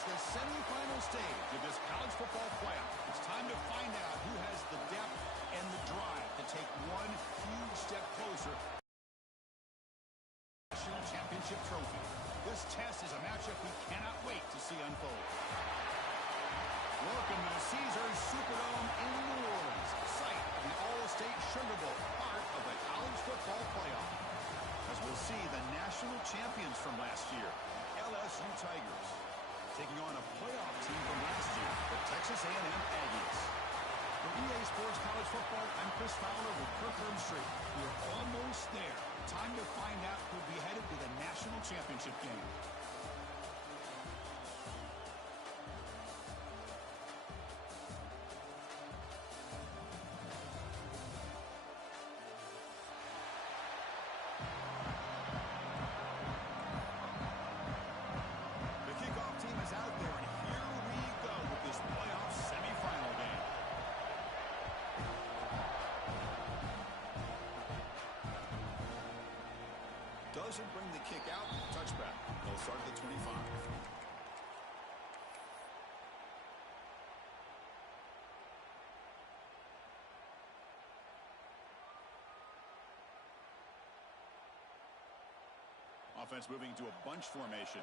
reached the semifinal stage of this college football playoff. It's time to find out who has the depth and the drive to take one huge step closer to the national championship trophy. This test is a matchup we cannot wait to see unfold. Welcome to the Caesars Superdome in New Orleans, site of the All-State Sugar Bowl, part of the college football playoff. As we'll see the national champions from last year, LSU Tigers, taking on a playoff team from last year, the Texas A&M Aggies. For EA Sports College Football, I'm Chris Fowler with Kirk Herbstreit. We're almost there. Time to find out who'll be headed to the national championship game. Doesn't bring the kick out. Touchback. They'll start at the 25. Offense moving to a bunch formation.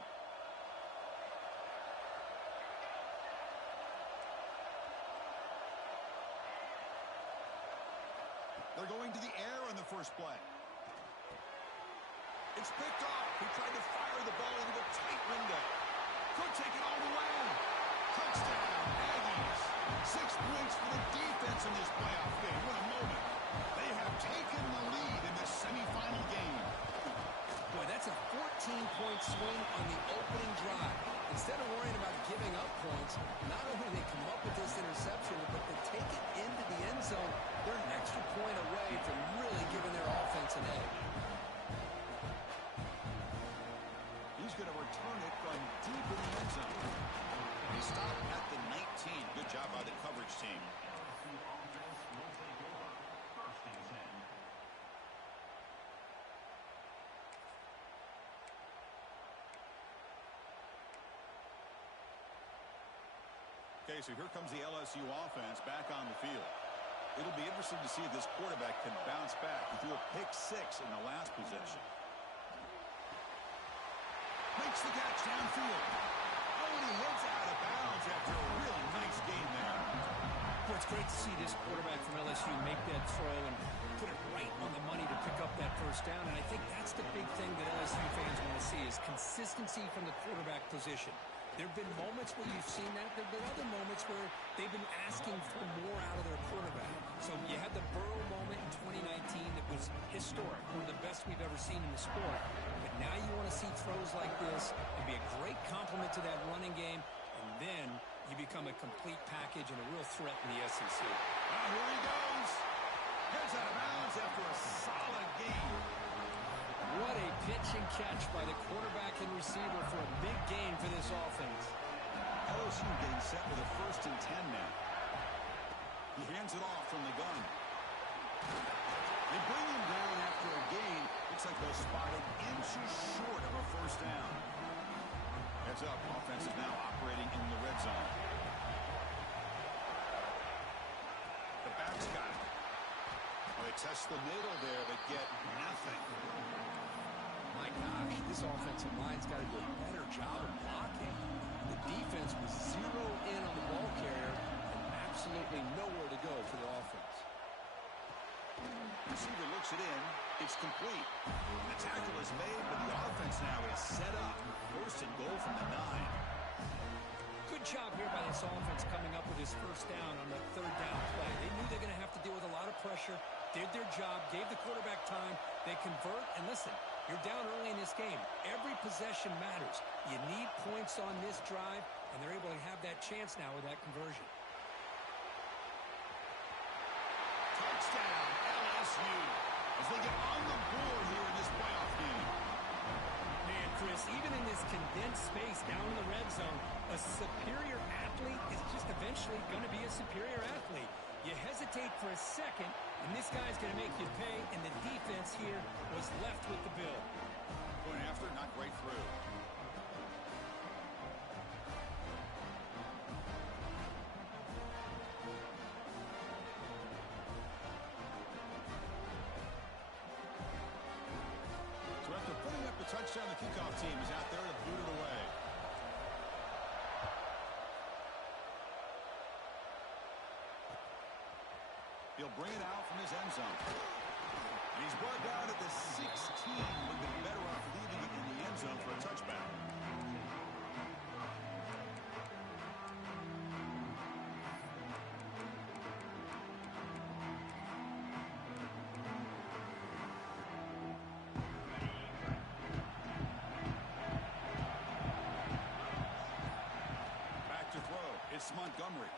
They're going to the air on the first play. It's picked off. He tried to fire the ball into a tight window. Could take it all the way. Touchdown, Aggies. 6 points for the defense in this playoff game. What a moment. They have taken the lead in this semifinal game. Boy, that's a 14-point swing on the opening drive. Instead of worrying about giving up points, not only do they come up with this interception, but they take it into the end zone. They're an extra point away from really giving their offense an edge. He's going to return it from deep in the end zone. He stopped at the 19. Good job by the coverage team. Okay, so here comes the LSU offense back on the field. It'll be interesting to see if this quarterback can bounce back. He threw a pick 6 in the last possession. Makes the catch downfield. Oh, and he heads out of bounds after a really nice game there. Well, it's great to see this quarterback from LSU make that throw and put it right on the money to pick up that first down. And I think that's the big thing that LSU fans want to see is consistency from the quarterback position. There have been moments where you've seen that. There have been other moments where they've been asking for more out of their quarterback. So you had the Burrow moment in 2019 that was historic, one of the best we've ever seen in the sport. But now you want to see throws like this and be a great complement to that running game, and then you become a complete package and a real threat in the SEC. Well, here he goes. Heads out of bounds after a solid game. What a pitch and catch by the quarterback and receiver for a big gain for this offense. LSU getting set with a 1st and 10 now. He hands it off from the gun. They bring him down after a gain. Looks like they'll spot it inches short of a first down. Heads up. Offense is now operating in the red zone. The back's got it. Well, they test the middle there, but get nothing. My gosh, this offensive line's got to do a better job of blocking. The defense was zeroed in on the ball carrier and absolutely nowhere to go for the offense. Receiver looks it in. It's complete. The tackle is made, but the offense now is set up. 1st and goal from the 9. Good job here by this offense coming up with his first down on the 3rd down play. They knew they were going to have to deal with a lot of pressure, did their job, gave the quarterback time. They convert, and listen, you're down early in this game. Every possession matters. You need points on this drive, and they're able to have that chance now with that conversion. Touchdown, LSU, as they get on the board here in this playoff game. Man, Chris, even in this condensed space down in the red zone, a superior athlete is just eventually going to be a superior athlete. You hesitate for a second, and this guy's going to make you pay, and the defense here was left with the bill. Going after, not right through. Touchdown, the kickoff team is out there to boot it away. He'll bring it out from his end zone. And he's brought down at the 16. Would have been better off leaving it in the end zone for a touchback. Back to throw. It's Montgomery.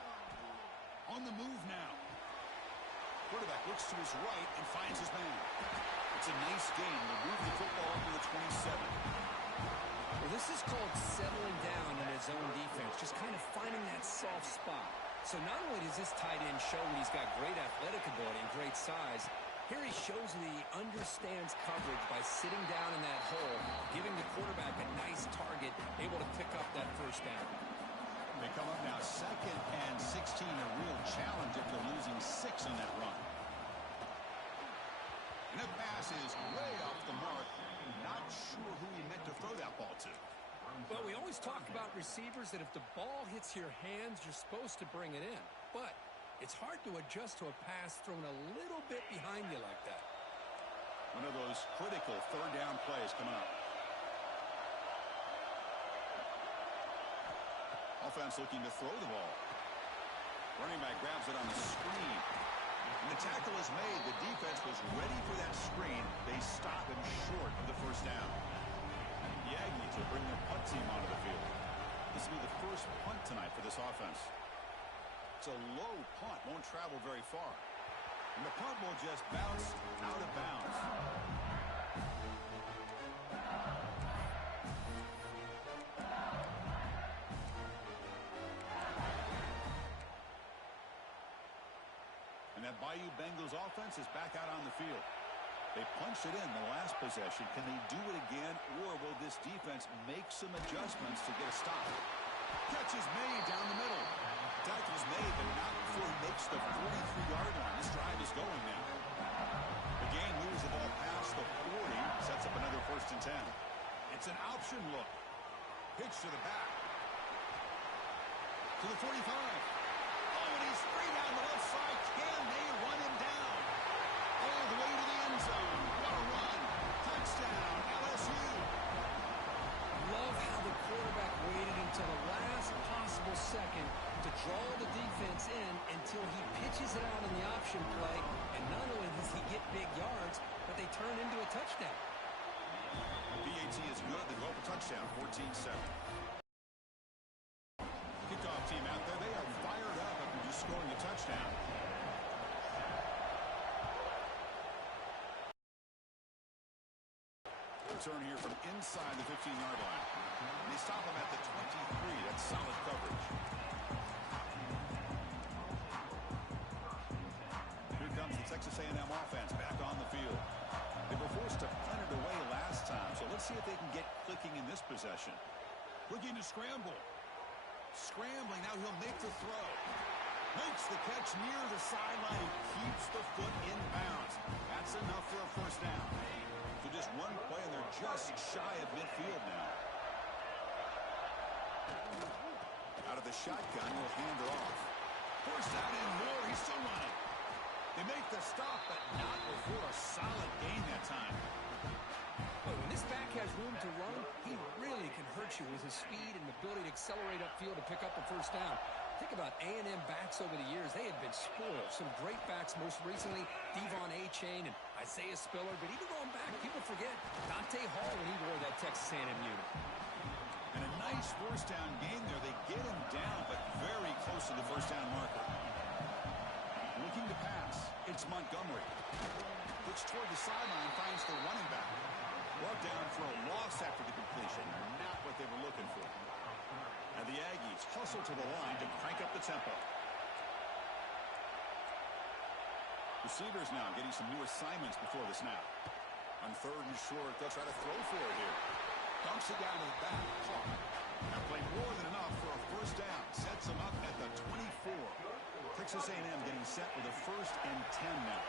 On the move now. Quarterback looks to his right and finds his man. It's a nice gain. Will move the football up to the 27. Well, this is called settling down in his own defense, just kind of finding that soft spot. So not only does this tight end show that he's got great athletic ability and great size, here he shows that he understands coverage by sitting down in that hole, giving the quarterback a nice target, able to pick up that first down. They come up now 2nd and 16, a real challenge after losing 6 on that run. And that pass is way off the mark. Not sure who he meant to throw that ball to. Well, we always talk about receivers that if the ball hits your hands, you're supposed to bring it in. But it's hard to adjust to a pass thrown a little bit behind you like that. One of those critical third down plays coming up. Offense looking to throw the ball. Running back grabs it on the screen. And the tackle is made. The defense was ready for that screen. They stop him short of the first down. The Aggies will bring their punt team onto the field. This will be the first punt tonight for this offense. It's a low punt. Won't travel very far. And the punt will just bounce out of bounds. And that Bayou Bengals offense is back out on the field. They punched it in the last possession. Can they do it again, or will this defense make some adjustments to get a stop? Catch is made down the middle. Tackle is made, but not before he makes the 43-yard line. This drive is going now. The game moves the ball past the 40, sets up another 1st and 10. It's an option look. Pitch to the back. To the 45. And he's free down the left side. Can they run him down? All the way to the end zone. What a run. Touchdown, LSU. Love how the quarterback waited until the last possible second to draw the defense in until he pitches it out in the option play. And not only does he get big yards, but they turn into a touchdown. PAT is good. They go up a touchdown, 14-7. Kickoff team out there. They are fired up after just scoring a touchdown. Return here from inside the 15-yard line. And they stop him at the 23. That's solid coverage. Here comes the Texas A&M offense back on the field. They were forced to punt it away last time, so let's see if they can get clicking in this possession. Looking to scramble. Scrambling, now he'll make the throw. Makes the catch near the sideline and keeps the foot in bounds. That's enough for a first down. So just one play, and they're just shy of midfield now. Out of the shotgun, he'll hand it off. First down and more, he's still running. They make the stop, but not before a solid gain that time. But when this back has room to run, he really can hurt you with his speed and ability to accelerate upfield to pick up the first down. Think about A&M backs over the years. They had been spoiled. Some great backs, most recently Devon A-Chain and Isaiah Spiller. But even going back, people forget Dante Hall when he wore that Texas A&M unit. And a nice first down gain there. They get him down, but very close to the first down marker. Looking to pass. It's Montgomery. Looks toward the sideline, finds the running back. Brought down for a loss after the completion. Not what they were looking for. And the Aggies hustle to the line to crank up the tempo. Receivers now getting some new assignments before the snap. On 3rd and short, they'll try to throw for it here. Dumps it down to the back. Now played more than enough for a first down. Sets them up at the 24. Texas A&M getting set with a 1st and 10 now.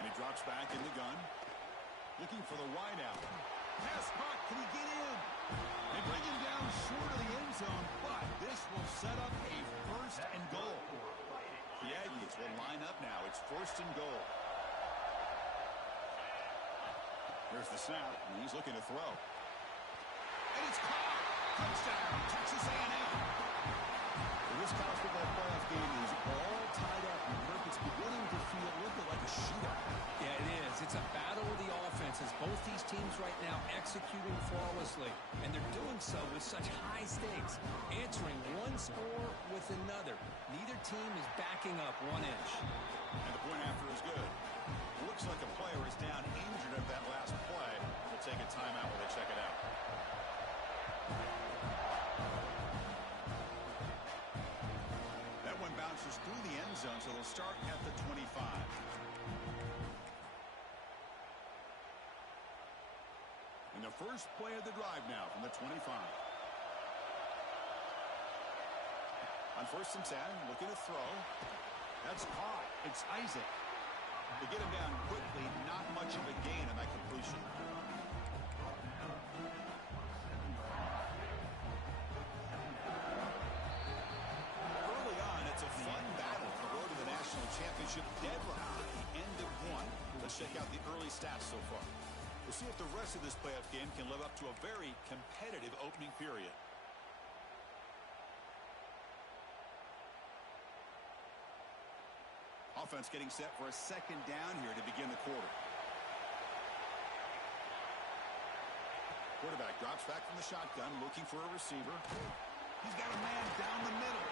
And he drops back in the gun. Looking for the wideout. Pass caught. Can he get in? They bring him down short of the end zone, but this will set up a first and goal. The Aggies will line up now. It's first and goal. Here's the snap, and he's looking to throw. And it's caught. Touchdown, Texas A&M. This college football playoff game is all tied up. It's beginning to feel a little bit like a shootout. Yeah, it is. It's a battle of the offenses. Both these teams right now executing flawlessly, and they're doing so with such high stakes, answering one score with another. Neither team is backing up 1 inch. And the point after is good. It looks like a player is down injured at that last play. They'll take a timeout while they check it out. That one bounces through the end zone, so they'll start at the 25. And the first play of the drive now from the 25. On 1st and 10, looking to throw. That's caught. It's Isaac. They get him down quickly, not much of a gain on that completion. Early on, it's a fun battle on the road to the national championship. Deadlock at the end of one. Let's check out the early stats so far. We'll see if the rest of this playoff game can live up to a very competitive opening period. Offense getting set for a second down here to begin the quarter. Quarterback drops back from the shotgun, looking for a receiver. He's got a man down the middle.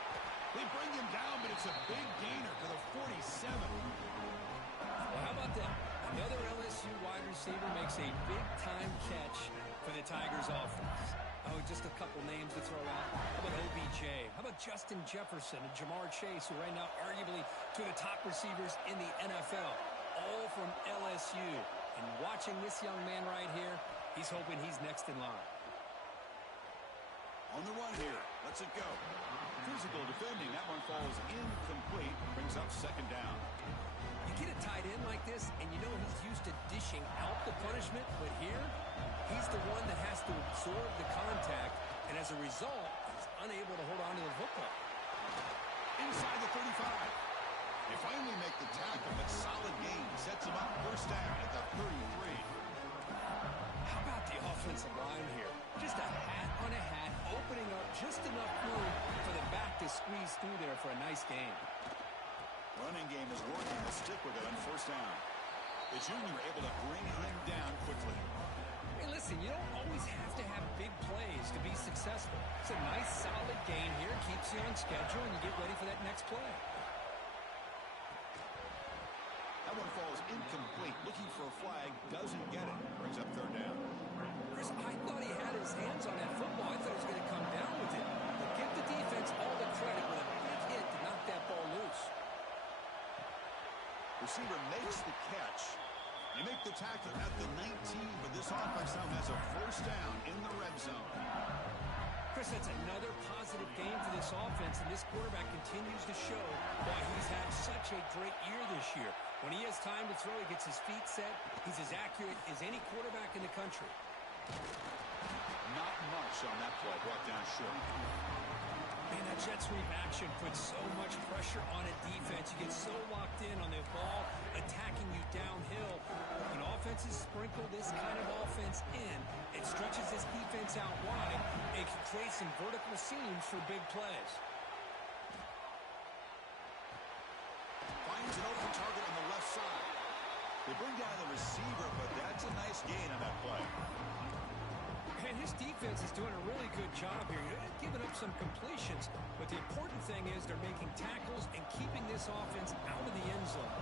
They bring him down, but it's a big gainer to the 47. Well, how about that? Another LSU wide receiver makes a big-time catch for the Tigers offense. Oh, just a couple names to throw out. How about OBJ? How about Justin Jefferson and Jamar Chase, who right now arguably two of the top receivers in the NFL, all from LSU. And watching this young man right here, he's hoping he's next in line. On the run here. Lets it go. Physical defending. That one falls incomplete. Brings up second down. You get a tight end like this, and you know he's used to dishing out the punishment, but here, he's the one that has to absorb the contact, and as a result, he's unable to hold on to the football. Inside the 35. They finally make the tackle, but solid gain sets him up first down at the 33. How about the offensive line here? Just a hat on a hat, opening up just enough room for the back to squeeze through there for a nice gain. Running game is working to stick with it on first down. The junior able to bring him down quickly. Hey, listen, you don't always have to have big plays to be successful. It's a nice, solid gain here. Keeps you on schedule, and you get ready for that next play. That one falls incomplete. Looking for a flag. Doesn't get it. Brings up third down. Chris, I thought he had his hands on that football. I thought he was going to come down with it. But give the defense all the credit with a big hit to knock that ball loose. Receiver makes the catch. They make the tackle at the 19, but this offense now has a first down in the red zone. Chris, that's another positive game for this offense, and this quarterback continues to show why he's had such a great year this year. When he has time to throw, he gets his feet set. He's as accurate as any quarterback in the country. Not much on that play, brought down short. Man, that jet sweep action puts so much pressure on a defense. You get so locked in on the ball attacking you downhill. When offenses sprinkle this kind of offense in, it stretches this defense out wide and can create some vertical seams for big plays. Finds an open target on the left side. They bring down the receiver, but that's a nice gain on that play. And his defense is doing a really good job here. They're giving up some completions, but the important thing is they're making tackles and keeping this offense out of the end zone.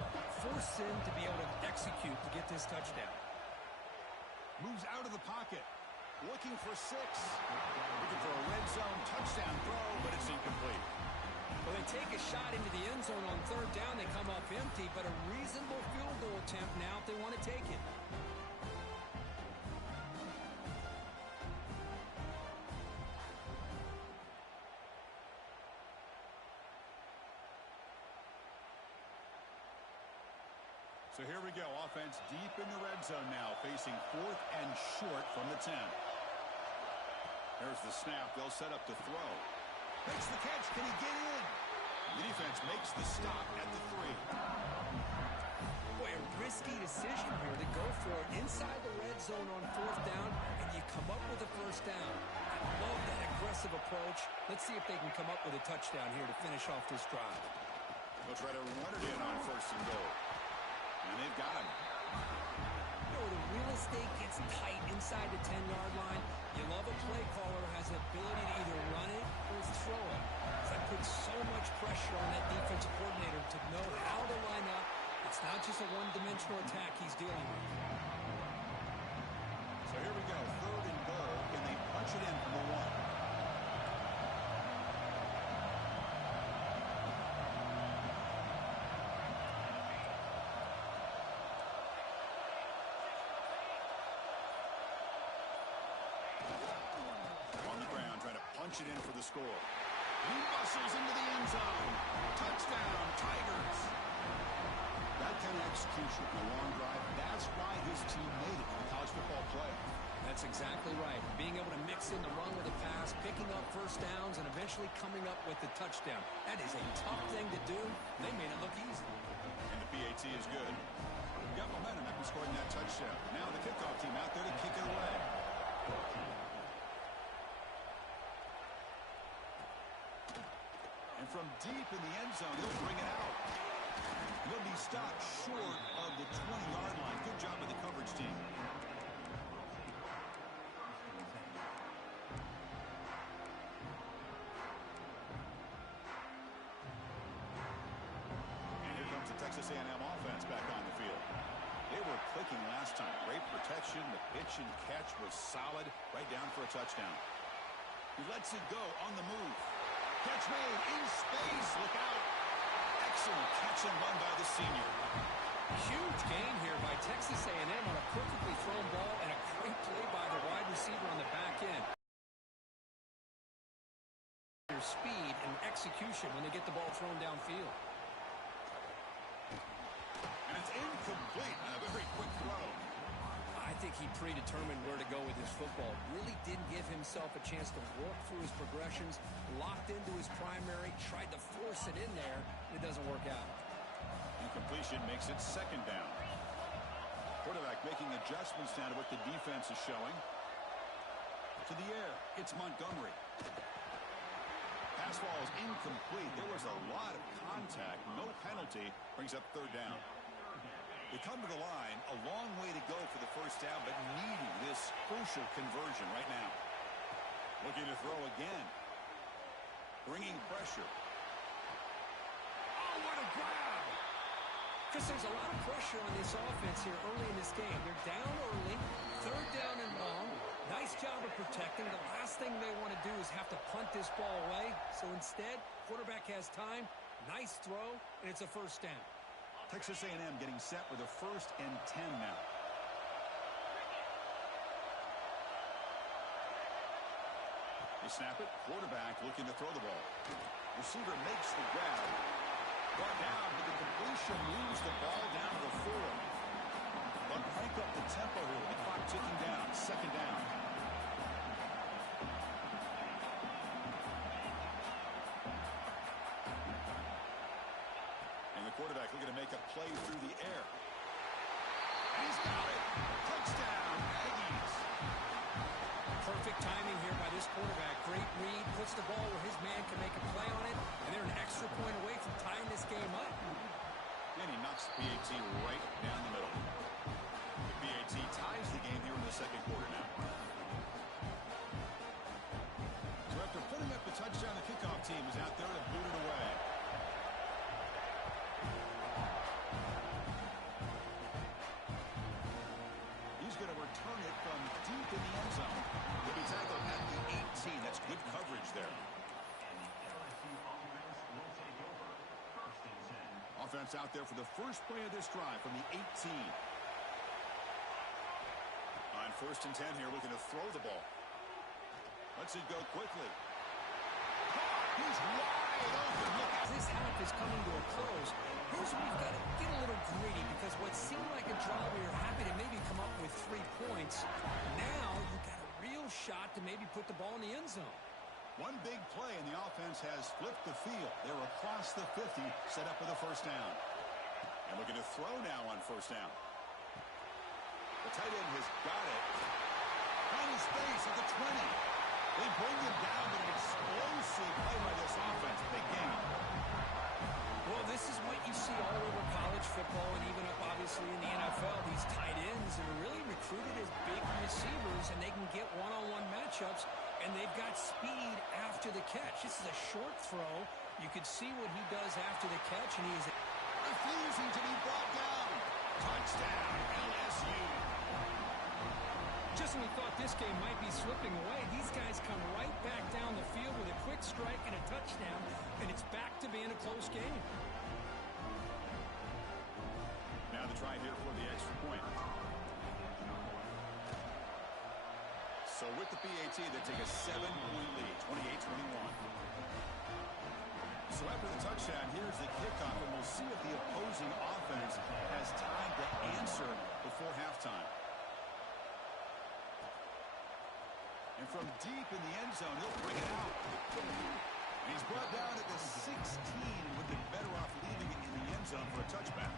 Force them to be able to execute to get this touchdown. Moves out of the pocket. Looking for 6. Looking for a red zone touchdown throw, but it's incomplete. Well, they take a shot into the end zone on third down. They come up empty, but a reasonable field goal attempt now if they want to take it. So here we go. Offense deep in the red zone now, facing 4th and short from the 10. There's the snap. They'll set up to throw. Makes the catch. Can he get in? The defense makes the stop at the 3. Boy, a risky decision here to go for it inside the red zone on 4th down, and you come up with a first down. I love that aggressive approach. Let's see if they can come up with a touchdown here to finish off this drive. They'll try to run it in on 1st and goal. And they've got him. You know, the real estate gets tight inside the 10-yard line. You love a play caller who has the ability to either run it or throw it. That puts so much pressure on that defensive coordinator to know how to line up. It's not just a one-dimensional attack he's dealing with. So here we go. 3rd and goal. Can they punch it in from the 1? Punch it in for the score. He muscles into the end zone. Touchdown, Tigers. That kind of execution, the long drive, that's why his team made it in the college football playoff. That's exactly right. Being able to mix in the run with a pass, picking up first downs, and eventually coming up with the touchdown. That is a tough thing to do. They made it look easy. And the PAT is good. Got momentum after scoring that touchdown. Now the kickoff team out there to kick it away. And from deep in the end zone, he'll bring it out. He'll be stopped short of the 20-yard line. Good job of the coverage team. And here comes the Texas A&M offense back on the field. They were clicking last time. Great protection. The pitch and catch was solid. Right down for a touchdown. He lets it go on the move. Catch made in space. Look out. Excellent catch and run by the senior. Huge gain here by Texas A&M on a perfectly thrown ball and a great play by the wide receiver on the back end. Their speed and execution when they get the ball thrown downfield. And it's incomplete on a very quick throw. I think he predetermined where to go with his football. Really didn't give himself a chance to work through his progressions, locked into his primary, tried to force it in there, and it doesn't work out. Incompletion makes it 2nd down. Quarterback making adjustments now to what the defense is showing. To the air, it's Montgomery. Pass ball is incomplete. There was a lot of contact. No penalty. Brings up 3rd down. They come to the line, a long way to go for the first down, but needing this crucial conversion right now. Looking to throw again. Bringing pressure. Oh, what a grab! Chris, there's a lot of pressure on this offense here early in this game. They're down early, 3rd down and long. Nice job of protecting. The last thing they want to do is have to punt this ball away. So instead, quarterback has time, nice throw, and it's a first down. Texas A&M getting set with a 1st and 10 now. They snap it. Quarterback looking to throw the ball. Receiver makes the grab. Brought down, but the completion moves the ball down to the 4. But crank up the tempo here with the clock ticking down. 2nd down. Quarterback looking to make a play through the air. And he's got it. Touchdown, Aggies. Perfect timing here by this quarterback. Great read, puts the ball where his man can make a play on it, and they're an extra point away from tying this game up. And he knocks the PAT right down the middle. The PAT ties the game here in the 2nd quarter now. So after putting up the touchdown, the kickoff team is out there to boot it away. Return it from deep in the end zone. He'll be tackled at the 18. That's good coverage there. Offense out there for the first play of this drive from the 18. On 1st and 10 here, looking to throw the ball. Lets it go quickly. Caught! He's wide open. Look out. This half is coming to a close. Here's where we've got to get a little greedy because what seemed like a draw, we were happy to maybe come up with 3 points. Now you've got a real shot to maybe put the ball in the end zone. One big play, and the offense has flipped the field. They're across the 50, set up with a first down. And looking to throw now on first down. The tight end has got it. Final space at the 20. They bring him down with an explosive play by this offense. Big game. Well, this is what you see all over college football and even up, obviously, in the NFL. These tight ends that are really recruited as big receivers, and they can get one-on-one matchups, and they've got speed after the catch. This is a short throw. You can see what he does after the catch, and he is refusing to be brought down. Touchdown, LSU. Just when we thought this game might be slipping away, these guys come right back down the field with a quick strike and a touchdown, and it's back to being a close game. Now the try here for the extra point. So with the PAT, they take a 7-point lead, 28-21. So after the touchdown, here's the kickoff, and we'll see if the opposing offense has time to answer before halftime. And from deep in the end zone, he'll bring it out. And he's brought down at the 16, and would have been better off leaving it in the end zone for a touchback.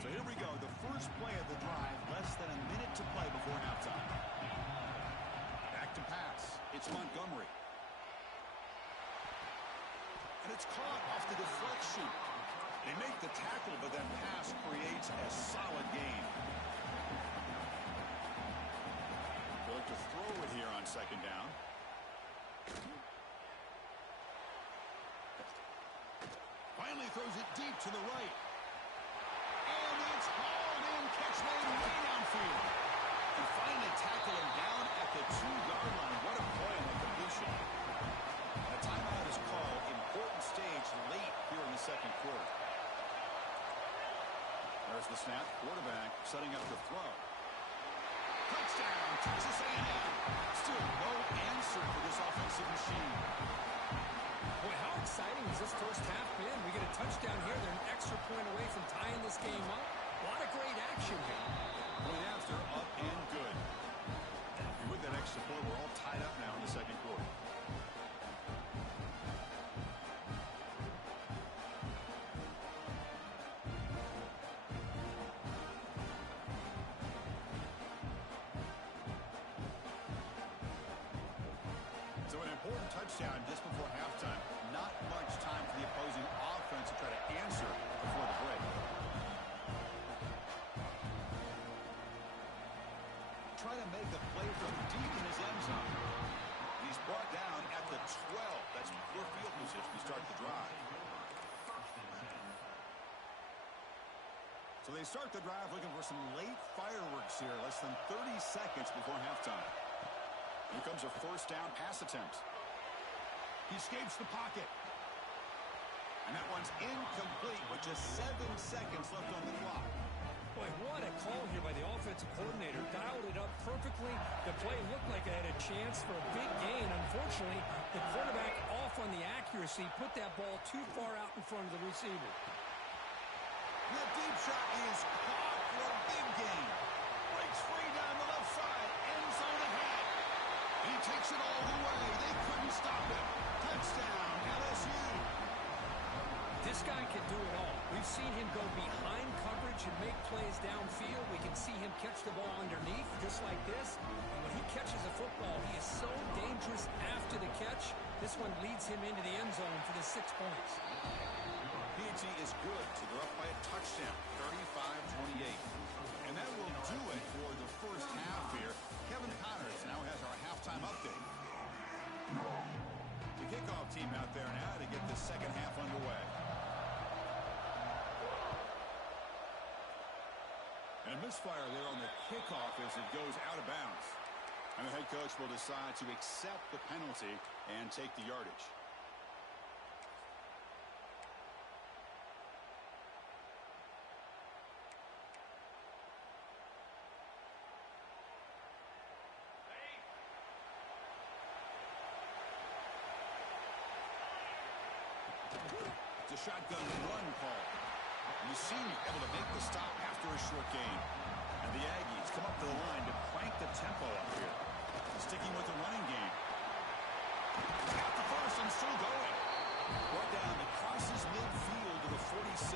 So here we go, the first play of the drive, less than a minute to play before halftime. Back to pass. It's Montgomery. And it's caught off the deflection. They make the tackle, but that pass creates a solid gain. They'll look to throw it here on second down. Finally throws it deep to the right. And it's hauled in. Catch made way downfield. And finally tackle him down at the 2-yard line. What a play on the completion. A timeout is called. Important stage late here in the second quarter. There's the snap. Quarterback setting up the throw. Touchdown, Texas A&M. Still no answer for this offensive machine. Boy, how exciting has this first half been? We get a touchdown here. They're an extra point away from tying this game up. A lot of great action here. Point after, up and good. And with that extra point, we're all tied up now in the second quarter. So an important touchdown just before halftime. Not much time for the opposing offense to try to answer before the break. Try to make a play from deep in his end zone. He's brought down at the 12. That's poor field position to start the drive. So they start the drive looking for some late fireworks here. Less than 30 seconds before halftime. Here comes a first down pass attempt. He escapes the pocket. And that one's incomplete with just 7 seconds left on the clock. Boy, what a call here by the offensive coordinator. Dialed it up perfectly. The play looked like it had a chance for a big gain. Unfortunately, the quarterback off on the accuracy, put that ball too far out in front of the receiver. The deep shot is caught for a big gain. Breaks free down the left side. End zone ahead. He takes it all the way. They couldn't stop him. Touchdown, LSU. This guy can do it all. We've seen him go behind coverage and make plays downfield. We can see him catch the ball underneath, just like this. And when he catches a football, he is so dangerous after the catch. This one leads him into the end zone for the 6 points. PAT is good, so they're up by a touchdown, 35-28. And that will do it for the first half here. Kevin Connors now has our halftime update. The kickoff team out there now to get the second half underway. And a misfire there on the kickoff as it goes out of bounds. And the head coach will decide to accept the penalty and take the yardage. shotgun run call. You see him able to make the stop after a short gain. And the Aggies come up to the line to crank the tempo up here. Sticking with the running game. Got the first and still going. Brought down that crosses midfield to the 46.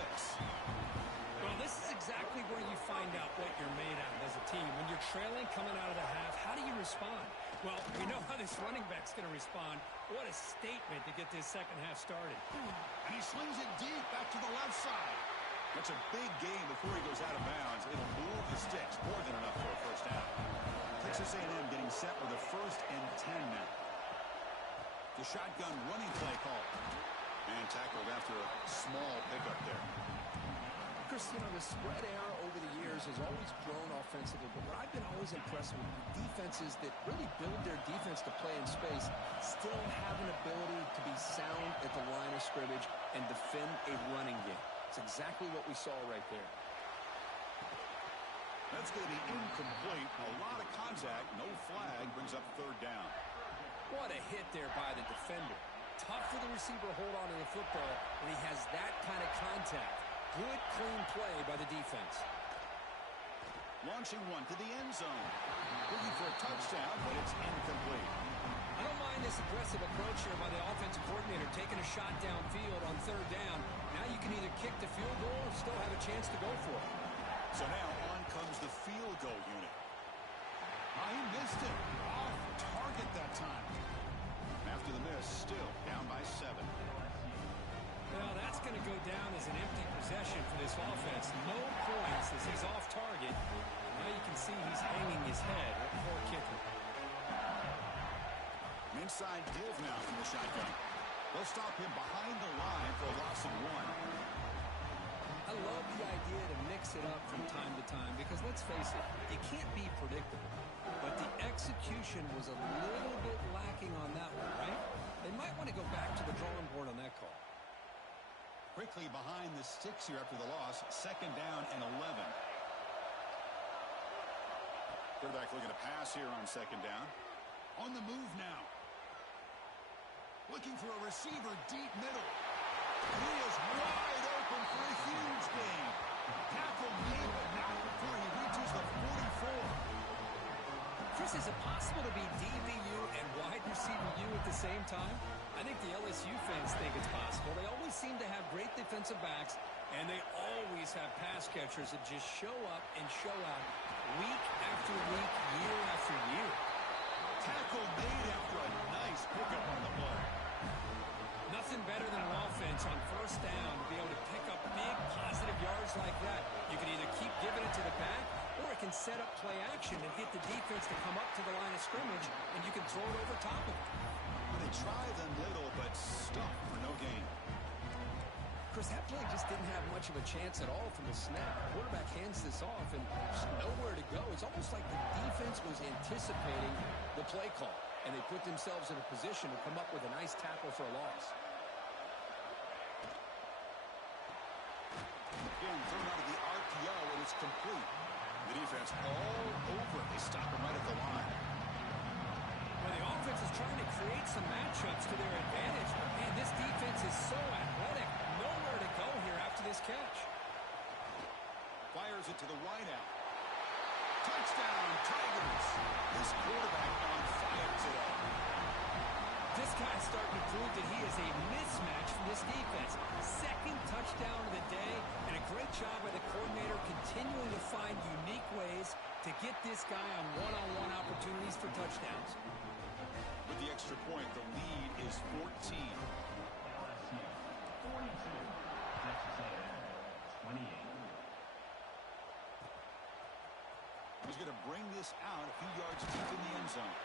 Well, this is exactly where you find out what you're made out of as a team. When you're trailing coming out of the half, how do you respond? Well, we know how this running back's going to respond. What a statement to get this second half started. And he slings it deep back to the left side. That's a big gain before he goes out of bounds. It'll move the sticks more than enough for a first down. Texas A&M getting set with a 1st and 10 now. The shotgun running play call. And tackled after a small pickup there. Chris, you know, the spread era over the years has always grown offensively, but what I've been always impressed with defenses that really build their defense to play in space still have an ability to be sound at the line of scrimmage and defend a running game. It's exactly what we saw right there. That's going to be incomplete. A lot of contact. No flag. Brings up 3rd down. What a hit there by the defender. Tough for the receiver to hold on to the football when he has that kind of contact. Good, clean play by the defense. Launching one to the end zone. Looking for a touchdown, but it's incomplete. I don't mind this aggressive approach here by the offensive coordinator, taking a shot downfield on 3rd down. Now you can either kick the field goal or still have a chance to go for it. So now on comes the field goal unit. He missed it. Off target that time. After the miss, still down by 7. Well, that's going to go down as an empty possession for this offense. No points as he's off target. Now you can see he's hanging his head. That poor kicker. Inside give now from the shotgun. They'll stop him behind the line for a loss of 1. I love the idea to mix it up from time to time because, let's face it, you can't be predictable. But the execution was a little bit lacking on that one, right? They might want to go back to the drawing board on that call. Quickly behind the sticks here after the loss. 2nd down and 11. Quarterback looking to pass here on 2nd down. On the move now. Looking for a receiver deep middle. He is wide open for a huge gain. Tackle made, but not before he reaches the 44. Chris, is it possible to be DBU and wide receiver U at the same time? I think the LSU fans think it's possible. They always seem to have great defensive backs, and they always have pass catchers that just show up and show out week after week, year after year. Tackle made after a nice pickup on the play. Nothing better than an offense on 1st down to be able to pick up big positive yards like that. You can either keep giving it to the back, or it can set up play action and get the defense to come up to the line of scrimmage, and you can throw it over top of it. They try the middle, but stuck for no gain. Chris, that play just didn't have much of a chance at all from the snap. The quarterback hands this off, and there's nowhere to go. It's almost like the defense was anticipating the play call, and they put themselves in a position to come up with a nice tackle for a loss. Again, thrown out of the RPO, and it's complete. The defense all over. They stop him right at the line. Well, the offense is trying to create some matchups to their advantage. Man, this defense is so athletic. Nowhere to go here after this catch. Fires it to the wideout. Touchdown, Tigers. This quarterback on fire today. This guy's starting to prove that he is a mismatch for this defense. 2nd touchdown of the day, and a great job by the coordinator continuing to find unique ways to get this guy on one-on-one opportunities for touchdowns. With the extra point, the lead is 14. He's going to bring this out a few yards deep in the end zone.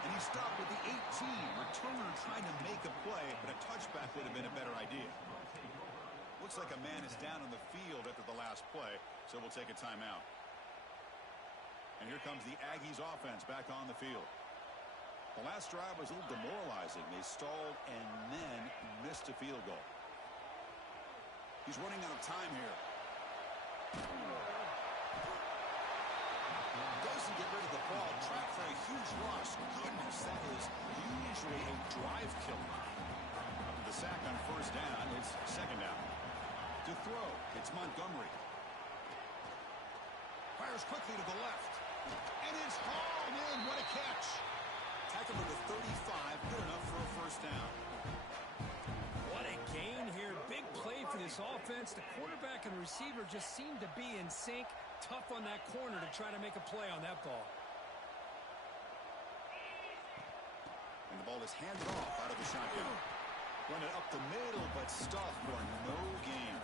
And he stopped with the 18. Returner trying to make a play, but a touchback would have been a better idea. Looks like a man is down on the field after the last play, so we'll take a timeout. And here comes the Aggies offense back on the field. The last drive was a little demoralizing. They stalled and then missed a field goal. He's running out of time here. Doesn't get rid of the ball. Trapped for a huge loss. Goodness, that is usually a drive killer. The sack on 1st down. It's 2nd down. To throw, it's Montgomery. Fires quickly to the left. And it's hauled in. What a catch. Tackle to the 35. Good enough for a first down. What a gain here. Big play for this offense. The quarterback and receiver just seem to be in sync. Tough on that corner to try to make a play on that ball. And the ball is handed off out of the shotgun. Run it up the middle, but stuffed for no gain.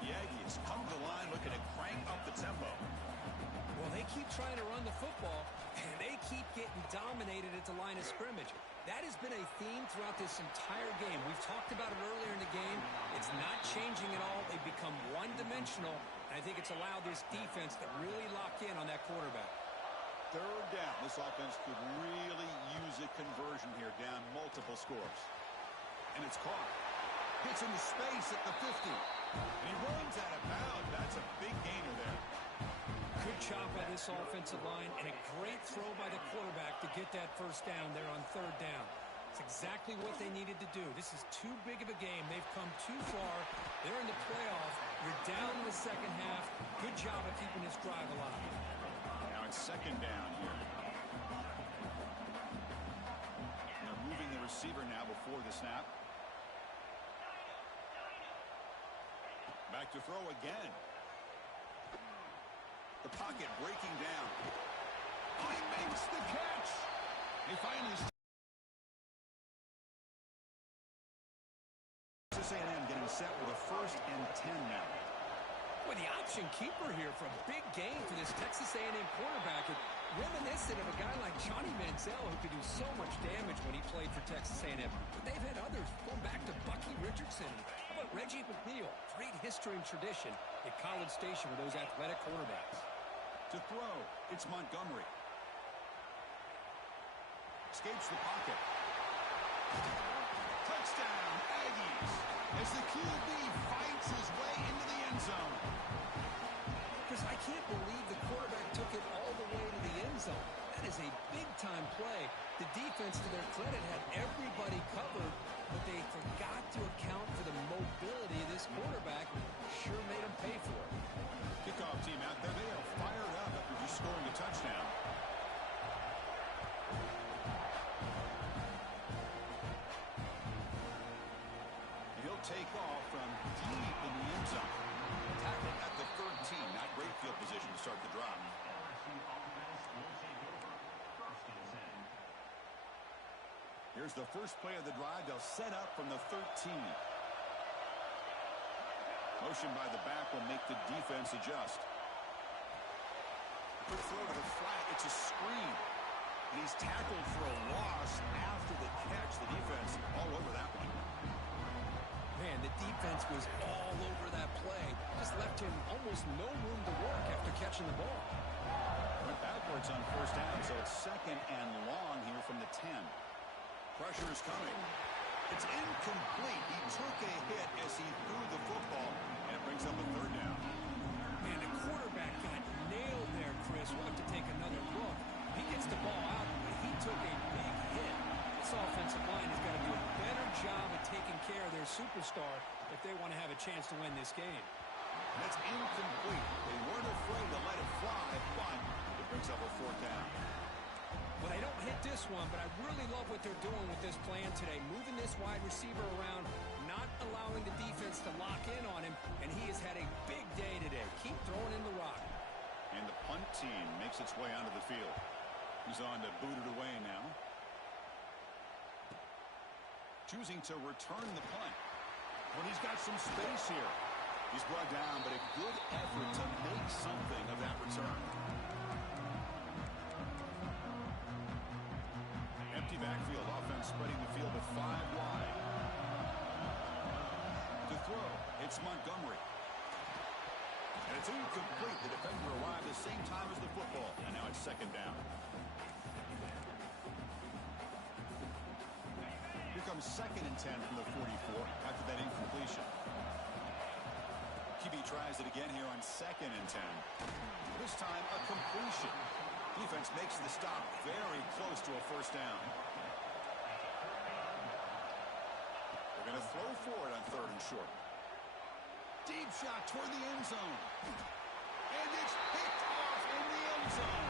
The Aggies come to the line looking to crank up the tempo. Well, they keep trying to run the football, and they keep getting dominated at the line of scrimmage. That has been a theme throughout this entire game. We've talked about it earlier in the game. It's not changing at all. They've become one-dimensional, and I think it's allowed this defense to really lock in on that quarterback. Third down. This offense could really use a conversion here, down multiple scores. And it's caught. Gets into space at the 50. And he runs out of bounds. That's a big gainer there. Good job by this offensive line, and a great throw by the quarterback to get that first down there on third down. It's exactly what they needed to do. This is too big of a game. They've come too far. They're in the playoff. You're down in the second half. Good job of keeping this drive alive. Now it's second down here. They're moving the receiver now before the snap. Back to throw again. The pocket breaking down. Oh, he makes the catch. He finally... Texas A&M getting set with a 1st and 10 now. Well, the option keeper here for a big game for this Texas A&M quarterback. And reminiscent of a guy like Johnny Manziel, who could do so much damage when he played for Texas A&M. But they've had others, going back to Bucky Richardson. How about Reggie McNeil? Great history and tradition at College Station with those athletic quarterbacks. To throw, it's Montgomery. Escapes the pocket. Touchdown, Aggies, as the QB fights his way into the end zone. Because I can't believe the quarterback took it all the way to the end zone. That is a big-time play. The defense, to their credit, had everybody covered, but they forgot to account for the mobility of this quarterback. Sure made him pay for it. Kickoff team out there. They are fired up after just scoring a touchdown. He'll take off from deep in the end zone. Tackled at the 13. Not great field position to start the drive. Here's the first play of the drive. They'll set up from the 13. Motion by the back will make the defense adjust. Quick throw to the flat. It's a screen. And he's tackled for a loss after the catch. The defense all over that one. Man, the defense was all over that play. Just left him almost no room to work after catching the ball. Went backwards on first down, so it's second and long here from the 10. Pressure is coming. It's incomplete. He took a hit as he threw the football, and it brings up a third down. Man, the quarterback got nailed there, Chris. We'll have to take another look. He gets the ball out, but he took a big hit. This offensive line has got to do a better job of taking care of their superstar if they want to have a chance to win this game. That's incomplete. They weren't afraid to let it fly, but it brings up a fourth down. Well, they don't hit this one, but I really love what they're doing with this plan today. Moving this wide receiver around, not allowing the defense to lock in on him, and he has had a big day today. Keep throwing in the rock. And the punt team makes its way onto the field. He's on to boot it away now. Choosing to return the punt. But he's got some space here. He's brought down, but a good effort to make something of that return. Empty backfield, offense spreading the field with 5 wide. To throw, it's Montgomery. And it's incomplete. The defender arrived the same time as the football. And now it's second down. Here comes second and 10 from the 44 after that incompletion. QB tries it again here on second and 10. This time a completion. Defense makes the stop very close to a first down. They're going to throw for it on third and short. Deep shot toward the end zone. And it's picked off in the end zone.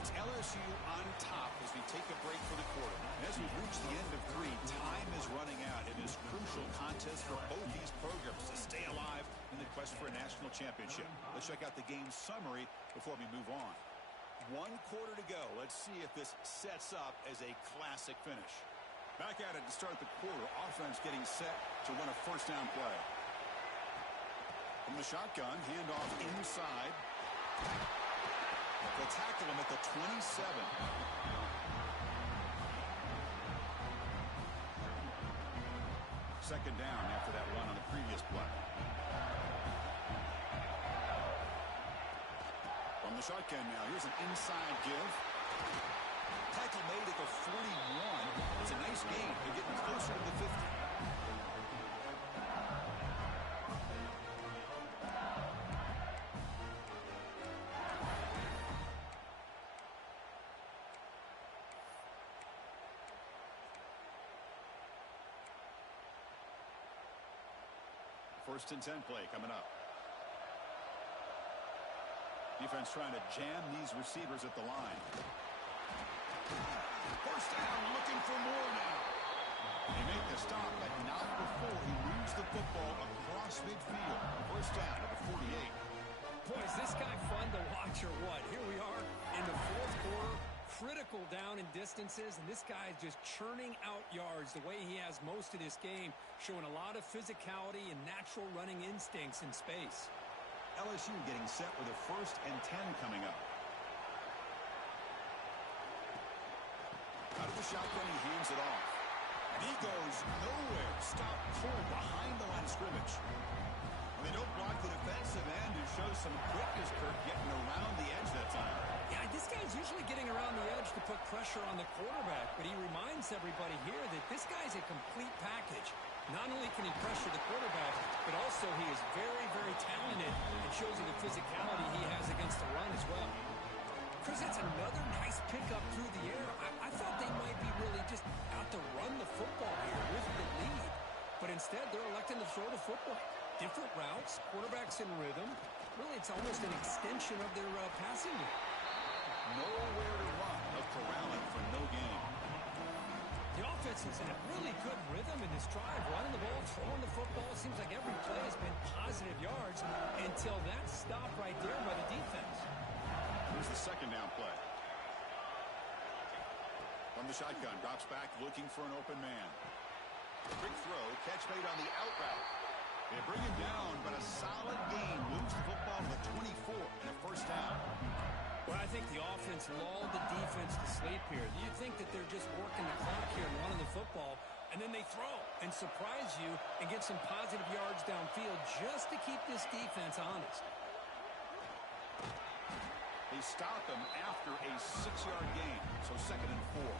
It's LSU on top as we take a break for the quarter. As we reach the end of 3, time is running out in this crucial contest for both these programs to stay alive in the quest for a national championship. Let's check out the game summary before we move on. 1 quarter to go. Let's see if this sets up as a classic finish. Back at it to start the quarter. Offense getting set to run a first down play. From the shotgun, handoff inside. They'll tackle him at the 27. Second down after that run on the previous play. From the shotgun now, here's an inside give. Tackle made at the 41. It's a nice gain. They're getting closer to the 50. First and 10 play coming up. Defense trying to jam these receivers at the line. First down, looking for more now. He made the stop, but not before he moves the football across midfield. First down at the 48. Boy, is this guy fun to watch or what? Here we are in the fourth quarter. Critical down in distances, and this guy is just churning out yards the way he has most of this game, showing a lot of physicality and natural running instincts in space. LSU getting set with a first and 10 coming up. Out of the shotgun, he hands it off. And he goes nowhere. Stop pulled behind the line of scrimmage. When they don't block the defensive end, who shows some quickness, Kirk, getting around the edge that time. Yeah, this guy's usually getting around the edge to put pressure on the quarterback, but he reminds everybody here that this guy's a complete package. Not only can he pressure the quarterback, but also he is very, very talented and shows you the physicality he has against the run as well. Chris, it's another nice pickup through the air. I thought they might be really just out to run the football here with the lead, but instead they're electing to throw the football. Different routes, quarterbacks in rhythm. Really, it's almost an extension of their passing game. Nowhere to run. No corralling for no gain. The offense is in a really good rhythm in this drive. Running the ball, throwing the football. Seems like every play has been positive yards until that stop right there by the defense. Here's the second down play. From the shotgun, drops back looking for an open man. Quick throw, catch made on the out route. They bring him down, but a solid gain moves the football to the 24 and a first down. Well, I think the offense lulled the defense to sleep here. You think that they're just working the clock here and running the football, and then they throw and surprise you and get some positive yards downfield just to keep this defense honest. They stop him after a 6-yard gain, so second and 4.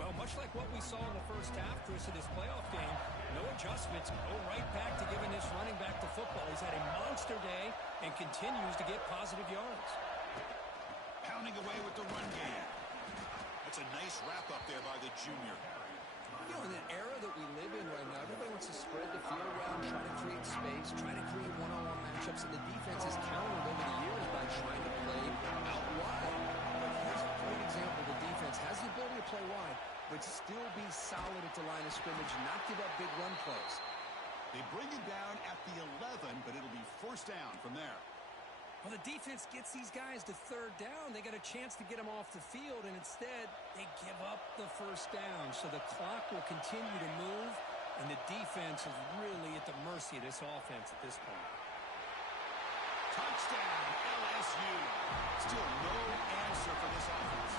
Well, much like what we saw in the first half, Chris, of this playoff game, no adjustments, go right back to giving this running back the football. He's had a monster day and continues to get positive yards. Pounding away with the run game. That's a nice wrap-up there by the junior. You know, in an era that we live in right now, everybody wants to spread the field around, try to create space, try to create one-on-one matchups, and the defense has countered over the years by trying to play out wide. But here's a great example. The defense has the ability to play wide, but still be solid at the line of scrimmage, not give up big run plays. They bring him down at the 11, but it'll be first down from there. Well, the defense gets these guys to third down. They got a chance to get them off the field, and instead they give up the first down. So the clock will continue to move, and the defense is really at the mercy of this offense at this point. Touchdown, LSU. Still no answer for this offense.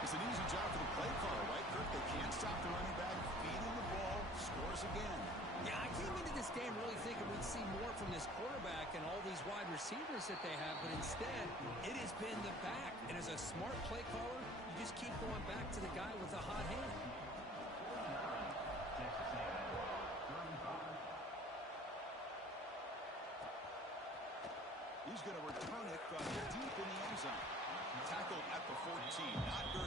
It's an easy job for the play caller, right, Kirk? They can't stop the running back, feeding the ball, scores again. Yeah, I came into this game really thinking we'd see more from this quarterback and all these wide receivers that they have, but instead, it has been the back. And as a smart play caller, you just keep going back to the guy with the hot hand. He's going to return it from deep in the end zone. Tackled at the 14. Not good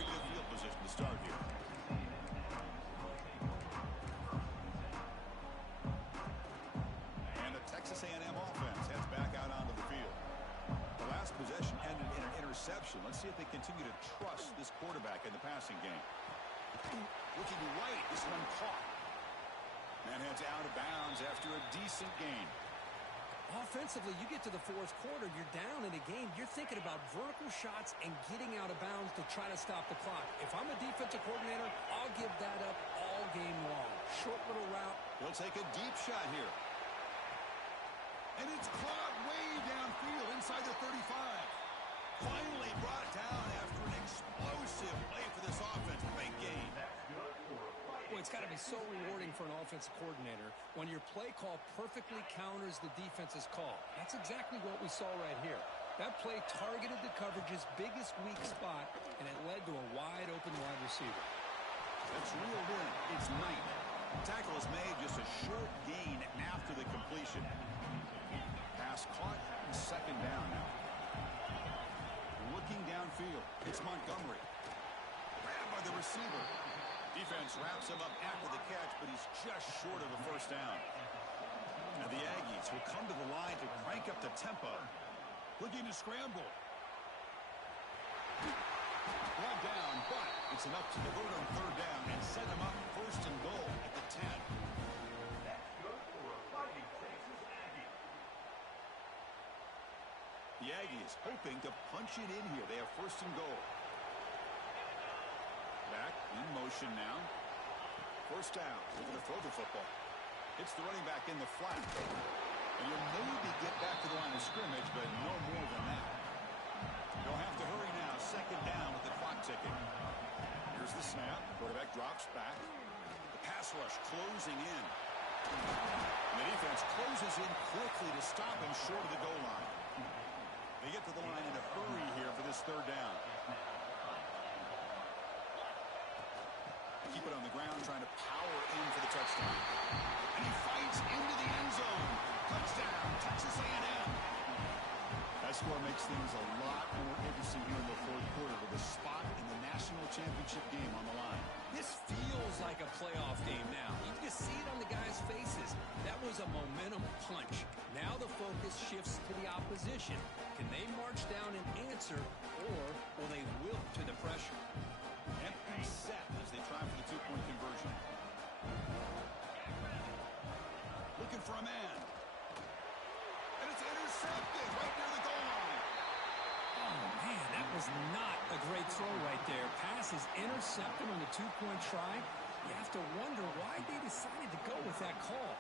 Let's see if they continue to trust this quarterback in the passing game. Looking right, this one caught. And heads out of bounds after a decent gain. Offensively, you get to the fourth quarter, you're down in a game. You're thinking about vertical shots and getting out of bounds to try to stop the clock. If I'm a defensive coordinator, I'll give that up all game long. Short little route. He'll take a deep shot here. And it's caught way downfield inside the 35. Finally brought down after an explosive play for this offense. Great game. Well, it's got to be so rewarding for an offensive coordinator when your play call perfectly counters the defense's call. That's exactly what we saw right here. That play targeted the coverage's biggest weak spot, and it led to a wide-open wide receiver. That's reeled in. It's night. Tackle is made, just a short gain after the completion. Pass caught, second down now. Looking downfield, it's Montgomery. Grabbed by the receiver. Defense wraps him up after the catch, but he's just short of a first down. Now the Aggies will come to the line to crank up the tempo. Looking to scramble. One down, but it's enough to convert on third down and set him up first and goal at the 10. That's good for a fighting Texas Aggie. The Aggies hoping to punch it in here. They have first and goal. Back in motion now. First down. Looking to throw the football. Hits the running back in the flat. And you'll maybe get back to the line of scrimmage, but no more than that. They'll have to hurry now. Second down with the clock ticking. Here's the snap. Quarterback drops back. The pass rush closing in. And the defense closes in quickly to stop him short of the goal line. They get to the line in a hurry here for this third down. Keep it on the ground, trying to power in for the touchdown. And he fights into the end zone. Touchdown, Texas A&M. That score makes things a lot more interesting here in the fourth quarter with a spot in the national championship game on the line. This feels like a playoff game now. You can just see it on the guys' faces. That was a momentum punch. Now the focus shifts to the opposition. Can they march down and answer, or will they wilt to the pressure? Empty set as they try for the two-point conversion. Looking for a man. And it's intercepted right near the goal line. Oh, man, that was not a great throw right there. Pass is intercepted on the two-point try. You have to wonder why they decided to go with that call.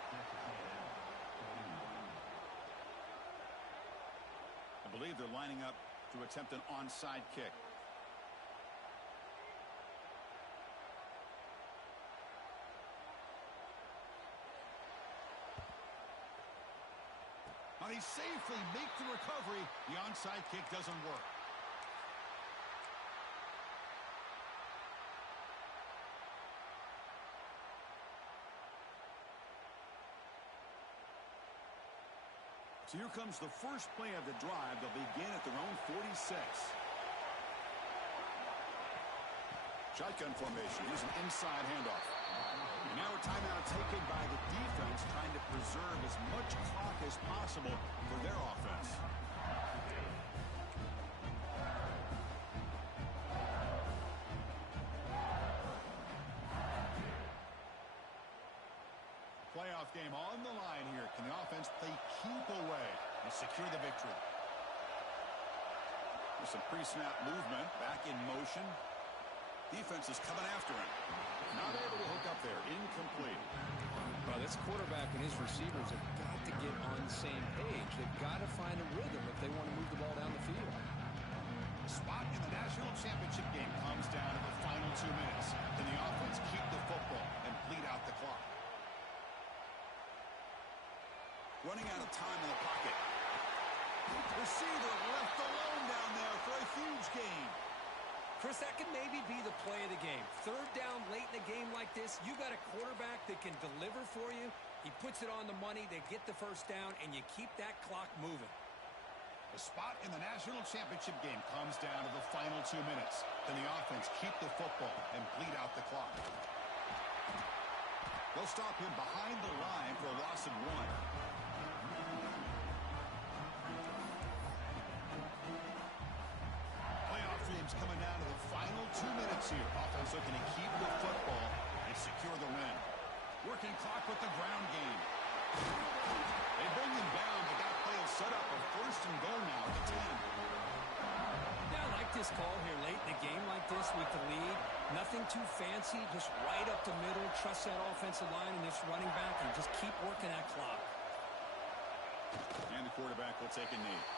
I believe they're lining up to attempt an onside kick. Now they safely make the recovery. The onside kick doesn't work. So here comes the first play of the drive. They'll begin at their own 46. Shotgun formation. Here's an inside handoff. And now a timeout taken by the defense, trying to preserve as much clock as possible for their offense. Playoff game on the line here. Can the offense play keep away and secure the victory? There's some pre-snap movement. Back in motion. Defense is coming after him. Not able to hook up there. Incomplete. Well, this quarterback and his receivers have got to get on the same page. They've got to find a rhythm if they want to move the ball down the field. Spot in the national championship game comes down to the final 2 minutes. Can the offense keep the football and bleed out the clock? Running out of time in the pocket. Receiver left alone down there for a huge gain. Chris, that can maybe be the play of the game. Third down late in a game like this, you got a quarterback that can deliver for you. He puts it on the money. They get the first down, and you keep that clock moving. The spot in the national championship game comes down to the final 2 minutes. Can the offense keep the football and bleed out the clock? They'll stop him behind the line for a loss of 1. this call here late in a game like this with the lead. Nothing too fancy, just right up the middle. Trust that offensive line and this running back and just keep working that clock. And the quarterback will take a knee.